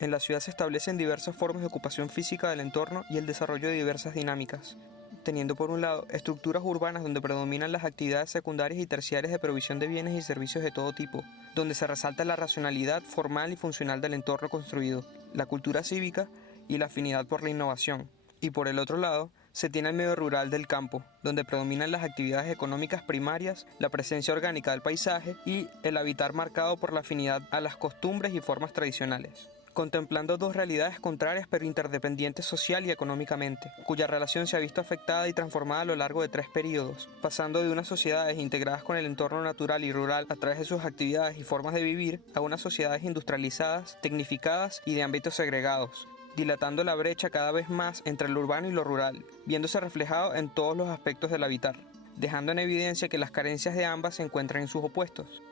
En la ciudad se establecen diversas formas de ocupación física del entorno y el desarrollo de diversas dinámicas, teniendo por un lado estructuras urbanas donde predominan las actividades secundarias y terciarias de provisión de bienes y servicios de todo tipo, donde se resalta la racionalidad formal y funcional del entorno construido, la cultura cívica y la afinidad por la innovación. Y por el otro lado, se tiene el medio rural del campo, donde predominan las actividades económicas primarias, la presencia orgánica del paisaje y el habitar marcado por la afinidad a las costumbres y formas tradicionales, contemplando dos realidades contrarias pero interdependientes social y económicamente, cuya relación se ha visto afectada y transformada a lo largo de 3 períodos, pasando de unas sociedades integradas con el entorno natural y rural a través de sus actividades y formas de vivir a unas sociedades industrializadas, tecnificadas y de ámbitos segregados, dilatando la brecha cada vez más entre lo urbano y lo rural, viéndose reflejado en todos los aspectos del habitar, dejando en evidencia que las carencias de ambas se encuentran en sus opuestos.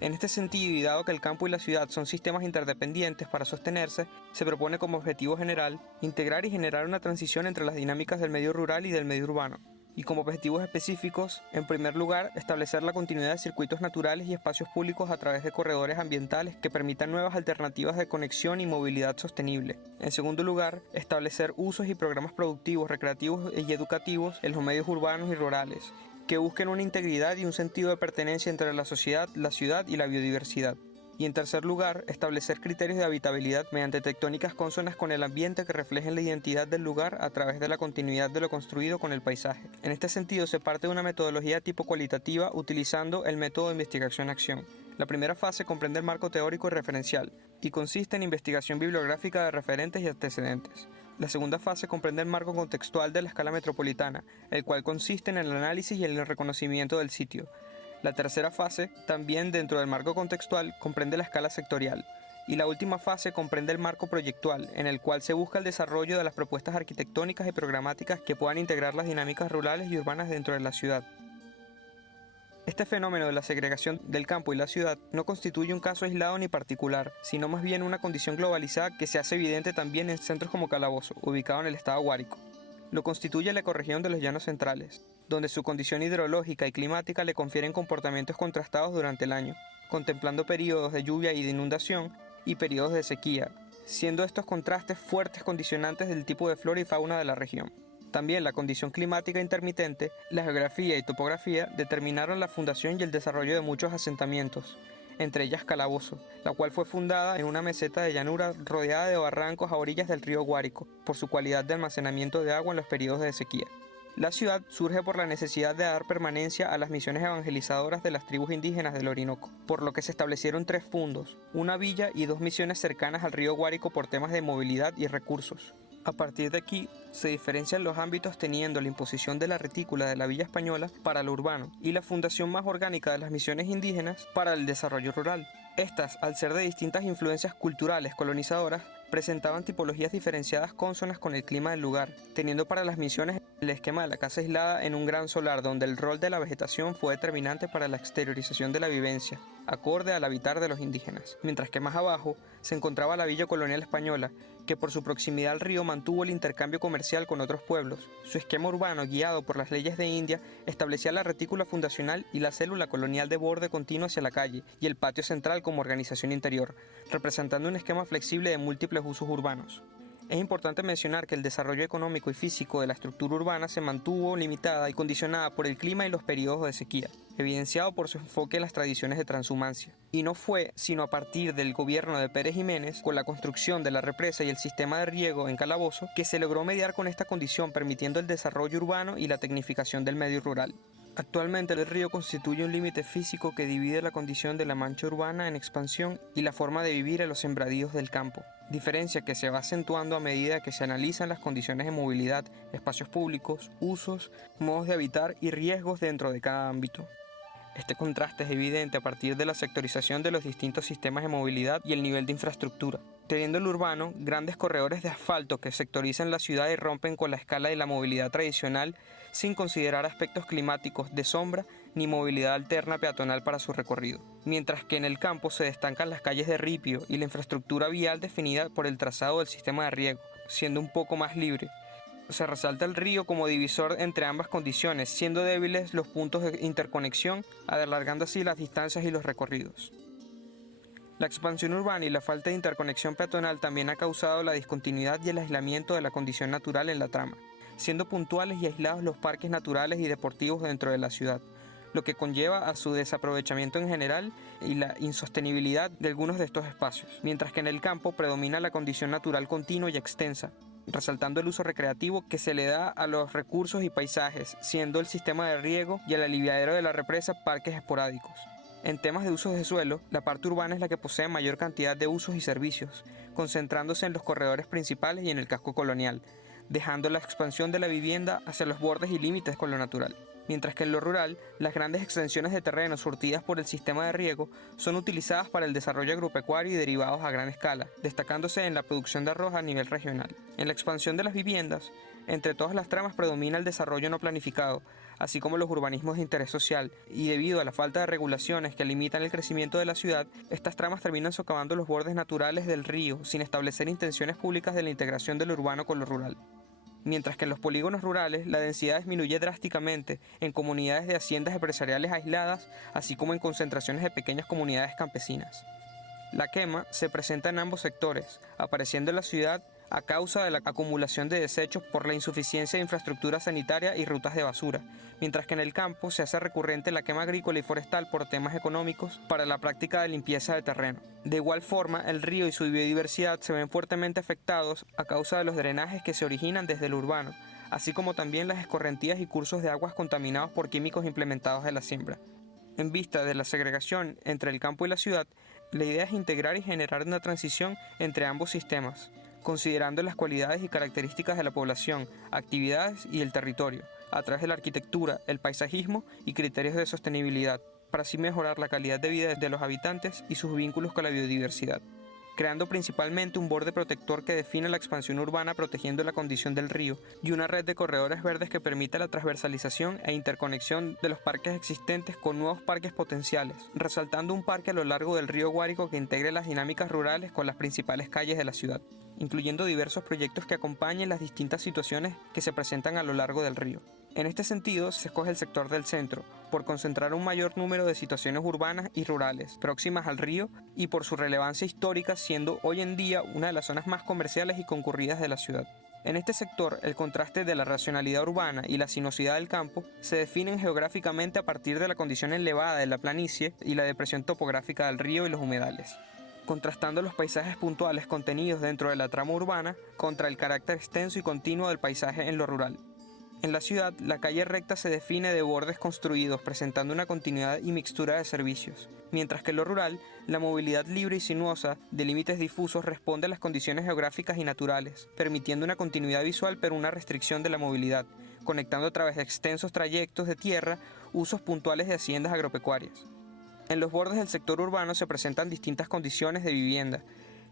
En este sentido, y dado que el campo y la ciudad son sistemas interdependientes para sostenerse, se propone como objetivo general integrar y generar una transición entre las dinámicas del medio rural y del medio urbano, y como objetivos específicos, en primer lugar, establecer la continuidad de circuitos naturales y espacios públicos a través de corredores ambientales que permitan nuevas alternativas de conexión y movilidad sostenible. En segundo lugar, establecer usos y programas productivos, recreativos y educativos en los medios urbanos y rurales, que busquen una integridad y un sentido de pertenencia entre la sociedad, la ciudad y la biodiversidad. Y en tercer lugar, establecer criterios de habitabilidad mediante tectónicas cónsonas con el ambiente que reflejen la identidad del lugar a través de la continuidad de lo construido con el paisaje. En este sentido, se parte de una metodología tipo cualitativa utilizando el método de investigación-acción. La primera fase comprende el marco teórico y referencial, y consiste en investigación bibliográfica de referentes y antecedentes. La segunda fase comprende el marco contextual de la escala metropolitana, el cual consiste en el análisis y el reconocimiento del sitio. La tercera fase, también dentro del marco contextual, comprende la escala sectorial. Y la última fase comprende el marco proyectual, en el cual se busca el desarrollo de las propuestas arquitectónicas y programáticas que puedan integrar las dinámicas rurales y urbanas dentro de la ciudad. Este fenómeno de la segregación del campo y la ciudad no constituye un caso aislado ni particular, sino más bien una condición globalizada que se hace evidente también en centros como Calabozo, ubicado en el estado Guárico. Lo constituye la ecorregión de los Llanos Centrales, donde su condición hidrológica y climática le confieren comportamientos contrastados durante el año, contemplando periodos de lluvia y de inundación y periodos de sequía, siendo estos contrastes fuertes condicionantes del tipo de flora y fauna de la región. También la condición climática intermitente, la geografía y topografía determinaron la fundación y el desarrollo de muchos asentamientos, entre ellas Calabozo, la cual fue fundada en una meseta de llanura rodeada de barrancos a orillas del río Guárico, por su cualidad de almacenamiento de agua en los periodos de sequía. La ciudad surge por la necesidad de dar permanencia a las misiones evangelizadoras de las tribus indígenas del Orinoco, por lo que se establecieron 3 fundos, una villa y 2 misiones cercanas al río Guárico por temas de movilidad y recursos. A partir de aquí, se diferencian los ámbitos teniendo la imposición de la retícula de la Villa Española para lo urbano y la fundación más orgánica de las misiones indígenas para el desarrollo rural. Estas, al ser de distintas influencias culturales colonizadoras, presentaban tipologías diferenciadas cónsonas con el clima del lugar, teniendo para las misiones el esquema de la casa aislada en un gran solar donde el rol de la vegetación fue determinante para la exteriorización de la vivencia, acorde al habitar de los indígenas, mientras que más abajo se encontraba la villa colonial española, que por su proximidad al río mantuvo el intercambio comercial con otros pueblos. Su esquema urbano, guiado por las leyes de India, establecía la retícula fundacional y la célula colonial de borde continuo hacia la calle y el patio central como organización interior, representando un esquema flexible de múltiples usos urbanos. Es importante mencionar que el desarrollo económico y físico de la estructura urbana se mantuvo limitada y condicionada por el clima y los periodos de sequía, evidenciado por su enfoque en las tradiciones de transhumancia. Y no fue sino a partir del gobierno de Pérez Jiménez, con la construcción de la represa y el sistema de riego en Calabozo, que se logró mediar con esta condición, permitiendo el desarrollo urbano y la tecnificación del medio rural. Actualmente el río constituye un límite físico que divide la condición de la mancha urbana en expansión y la forma de vivir en los sembradíos del campo, diferencia que se va acentuando a medida que se analizan las condiciones de movilidad, espacios públicos, usos, modos de habitar y riesgos dentro de cada ámbito. Este contraste es evidente a partir de la sectorización de los distintos sistemas de movilidad y el nivel de infraestructura, teniendo el urbano grandes corredores de asfalto que sectorizan la ciudad y rompen con la escala de la movilidad tradicional sin considerar aspectos climáticos de sombra ni movilidad alterna peatonal para su recorrido, mientras que en el campo se destacan las calles de ripio y la infraestructura vial definida por el trazado del sistema de riego, siendo un poco más libre. Se resalta el río como divisor entre ambas condiciones, siendo débiles los puntos de interconexión, alargando así las distancias y los recorridos. La expansión urbana y la falta de interconexión peatonal también ha causado la discontinuidad y el aislamiento de la condición natural en la trama, siendo puntuales y aislados los parques naturales y deportivos dentro de la ciudad, lo que conlleva a su desaprovechamiento en general y la insostenibilidad de algunos de estos espacios, mientras que en el campo predomina la condición natural continua y extensa, resaltando el uso recreativo que se le da a los recursos y paisajes, siendo el sistema de riego y el aliviadero de la represa parques esporádicos. En temas de usos de suelo, la parte urbana es la que posee mayor cantidad de usos y servicios, concentrándose en los corredores principales y en el casco colonial, dejando la expansión de la vivienda hacia los bordes y límites con lo natural. Mientras que en lo rural, las grandes extensiones de terreno surtidas por el sistema de riego son utilizadas para el desarrollo agropecuario y derivados a gran escala, destacándose en la producción de arroz a nivel regional. En la expansión de las viviendas, entre todas las tramas predomina el desarrollo no planificado, así como los urbanismos de interés social, y debido a la falta de regulaciones que limitan el crecimiento de la ciudad, estas tramas terminan socavando los bordes naturales del río sin establecer intenciones públicas de la integración de lo urbano con lo rural. Mientras que en los polígonos rurales la densidad disminuye drásticamente en comunidades de haciendas empresariales aisladas, así como en concentraciones de pequeñas comunidades campesinas. La quema se presenta en ambos sectores, apareciendo en la ciudad a causa de la acumulación de desechos por la insuficiencia de infraestructura sanitaria y rutas de basura, mientras que en el campo se hace recurrente la quema agrícola y forestal por temas económicos para la práctica de limpieza de terreno. De igual forma, el río y su biodiversidad se ven fuertemente afectados a causa de los drenajes que se originan desde lo urbano, así como también las escorrentías y cursos de aguas contaminados por químicos implementados en la siembra. En vista de la segregación entre el campo y la ciudad, la idea es integrar y generar una transición entre ambos sistemas, considerando las cualidades y características de la población, actividades y el territorio, a través de la arquitectura, el paisajismo y criterios de sostenibilidad, para así mejorar la calidad de vida de los habitantes y sus vínculos con la biodiversidad, creando principalmente un borde protector que define la expansión urbana protegiendo la condición del río y una red de corredores verdes que permita la transversalización e interconexión de los parques existentes con nuevos parques potenciales, resaltando un parque a lo largo del río Guárico que integre las dinámicas rurales con las principales calles de la ciudad, incluyendo diversos proyectos que acompañen las distintas situaciones que se presentan a lo largo del río. En este sentido, se escoge el sector del centro, por concentrar un mayor número de situaciones urbanas y rurales próximas al río y por su relevancia histórica, siendo hoy en día una de las zonas más comerciales y concurridas de la ciudad. En este sector, el contraste de la racionalidad urbana y la sinuosidad del campo se definen geográficamente a partir de la condición elevada de la planicie y la depresión topográfica del río y los humedales, contrastando los paisajes puntuales contenidos dentro de la trama urbana contra el carácter extenso y continuo del paisaje en lo rural. En la ciudad, la calle recta se define de bordes construidos presentando una continuidad y mixtura de servicios, mientras que en lo rural, la movilidad libre y sinuosa de límites difusos responde a las condiciones geográficas y naturales, permitiendo una continuidad visual pero una restricción de la movilidad, conectando a través de extensos trayectos de tierra usos puntuales de haciendas agropecuarias. En los bordes del sector urbano se presentan distintas condiciones de vivienda,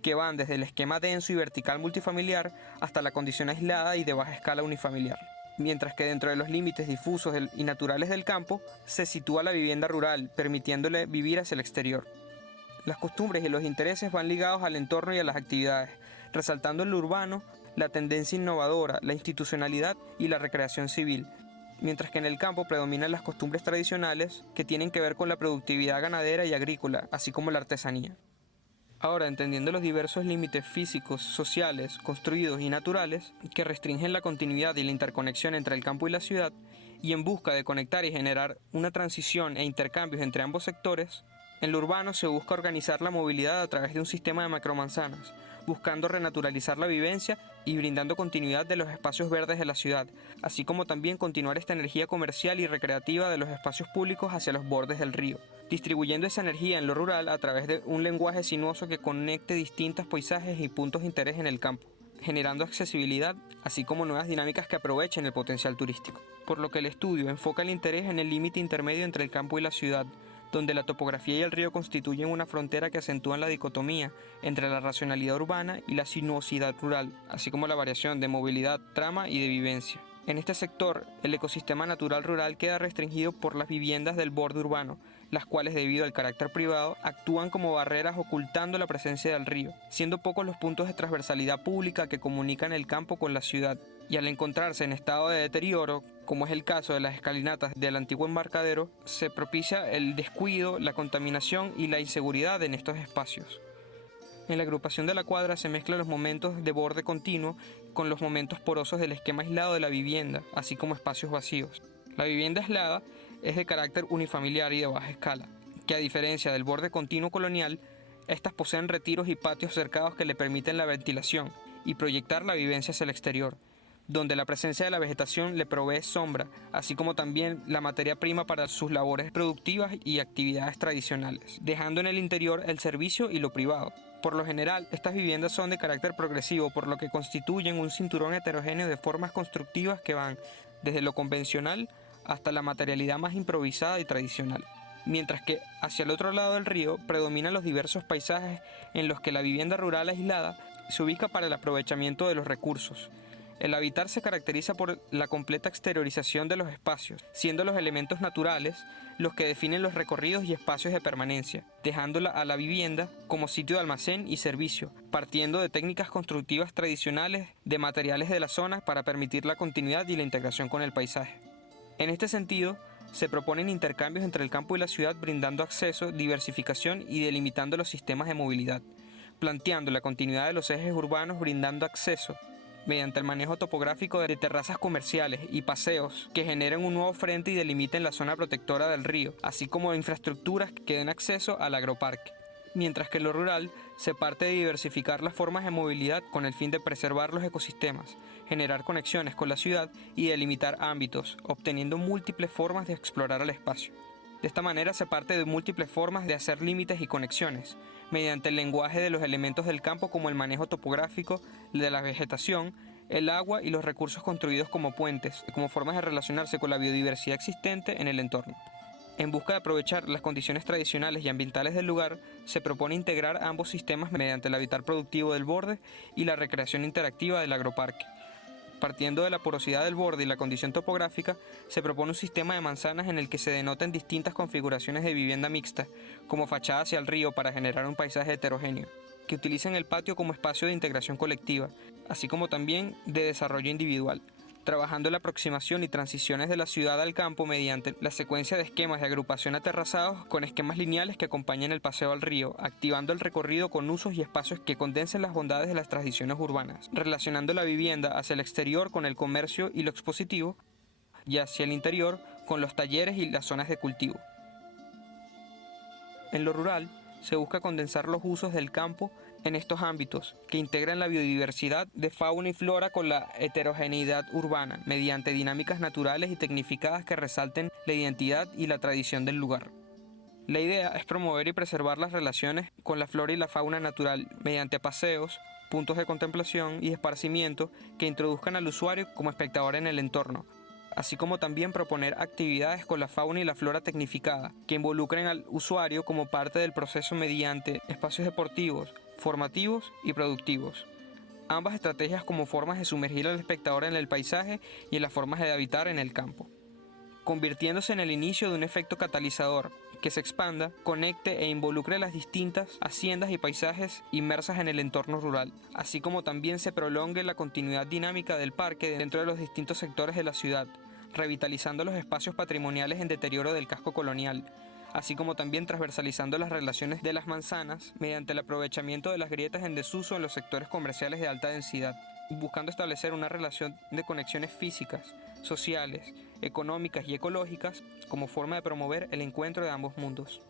que van desde el esquema denso y vertical multifamiliar hasta la condición aislada y de baja escala unifamiliar, mientras que dentro de los límites difusos y naturales del campo se sitúa la vivienda rural, permitiéndole vivir hacia el exterior. Las costumbres y los intereses van ligados al entorno y a las actividades, resaltando en lo urbano la tendencia innovadora, la institucionalidad y la recreación civil, mientras que en el campo predominan las costumbres tradicionales que tienen que ver con la productividad ganadera y agrícola, así como la artesanía. Ahora, entendiendo los diversos límites físicos, sociales, construidos y naturales que restringen la continuidad y la interconexión entre el campo y la ciudad, y en busca de conectar y generar una transición e intercambios entre ambos sectores, en lo urbano se busca organizar la movilidad a través de un sistema de macromanzanas, buscando renaturalizar la vivencia y brindando continuidad de los espacios verdes de la ciudad, así como también continuar esta energía comercial y recreativa de los espacios públicos hacia los bordes del río, distribuyendo esa energía en lo rural a través de un lenguaje sinuoso que conecte distintos paisajes y puntos de interés en el campo, generando accesibilidad, así como nuevas dinámicas que aprovechen el potencial turístico. Por lo que el estudio enfoca el interés en el límite intermedio entre el campo y la ciudad, donde la topografía y el río constituyen una frontera que acentúan la dicotomía entre la racionalidad urbana y la sinuosidad rural, así como la variación de movilidad, trama y de vivencia. En este sector, el ecosistema natural rural queda restringido por las viviendas del borde urbano, las cuales debido al carácter privado actúan como barreras ocultando la presencia del río, siendo pocos los puntos de transversalidad pública que comunican el campo con la ciudad, y al encontrarse en estado de deterioro, como es el caso de las escalinatas del antiguo embarcadero, se propicia el descuido, la contaminación y la inseguridad en estos espacios. En la agrupación de la cuadra se mezclan los momentos de borde continuo con los momentos porosos del esquema aislado de la vivienda, así como espacios vacíos. La vivienda aislada es de carácter unifamiliar y de baja escala, que a diferencia del borde continuo colonial, estas poseen retiros y patios cercados que le permiten la ventilación y proyectar la vivencia hacia el exterior, donde la presencia de la vegetación le provee sombra, así como también la materia prima para sus labores productivas y actividades tradicionales, dejando en el interior el servicio y lo privado. Por lo general, estas viviendas son de carácter progresivo, por lo que constituyen un cinturón heterogéneo de formas constructivas que van desde lo convencional hasta la materialidad más improvisada y tradicional. Mientras que hacia el otro lado del río predominan los diversos paisajes en los que la vivienda rural aislada se ubica para el aprovechamiento de los recursos. El habitar se caracteriza por la completa exteriorización de los espacios, siendo los elementos naturales los que definen los recorridos y espacios de permanencia, dejándola a la vivienda como sitio de almacén y servicio, partiendo de técnicas constructivas tradicionales de materiales de la zona para permitir la continuidad y la integración con el paisaje. En este sentido, se proponen intercambios entre el campo y la ciudad brindando acceso, diversificación y delimitando los sistemas de movilidad, planteando la continuidad de los ejes urbanos brindando acceso mediante el manejo topográfico de terrazas comerciales y paseos que generen un nuevo frente y delimiten la zona protectora del río, así como infraestructuras que den acceso al agroparque. Mientras que en lo rural se parte de diversificar las formas de movilidad con el fin de preservar los ecosistemas, generar conexiones con la ciudad y delimitar ámbitos, obteniendo múltiples formas de explorar el espacio. De esta manera se parte de múltiples formas de hacer límites y conexiones, mediante el lenguaje de los elementos del campo como el manejo topográfico de la vegetación, el agua y los recursos construidos como puentes, como formas de relacionarse con la biodiversidad existente en el entorno. En busca de aprovechar las condiciones tradicionales y ambientales del lugar, se propone integrar ambos sistemas mediante el habitar productivo del borde y la recreación interactiva del agroparque. Partiendo de la porosidad del borde y la condición topográfica, se propone un sistema de manzanas en el que se denoten distintas configuraciones de vivienda mixta, como fachada hacia el río para generar un paisaje heterogéneo, que utilicen el patio como espacio de integración colectiva, así como también de desarrollo individual, trabajando la aproximación y transiciones de la ciudad al campo mediante la secuencia de esquemas de agrupación aterrazados con esquemas lineales que acompañen el paseo al río, activando el recorrido con usos y espacios que condensen las bondades de las tradiciones urbanas, relacionando la vivienda hacia el exterior con el comercio y lo expositivo, y hacia el interior con los talleres y las zonas de cultivo. En lo rural, se busca condensar los usos del campo en estos ámbitos, que integran la biodiversidad de fauna y flora con la heterogeneidad urbana, mediante dinámicas naturales y tecnificadas que resalten la identidad y la tradición del lugar. La idea es promover y preservar las relaciones con la flora y la fauna natural mediante paseos, puntos de contemplación y esparcimiento que introduzcan al usuario como espectador en el entorno, así como también proponer actividades con la fauna y la flora tecnificada, que involucren al usuario como parte del proceso mediante espacios deportivos, formativos y productivos. Ambas estrategias como formas de sumergir al espectador en el paisaje y en las formas de habitar en el campo, convirtiéndose en el inicio de un efecto catalizador que se expanda, conecte e involucre las distintas haciendas y paisajes inmersas en el entorno rural, así como también se prolongue la continuidad dinámica del parque dentro de los distintos sectores de la ciudad, revitalizando los espacios patrimoniales en deterioro del casco colonial, así como también transversalizando las relaciones de las manzanas mediante el aprovechamiento de las grietas en desuso en los sectores comerciales de alta densidad, buscando establecer una relación de conexiones físicas, sociales, económicas y ecológicas como forma de promover el encuentro de ambos mundos.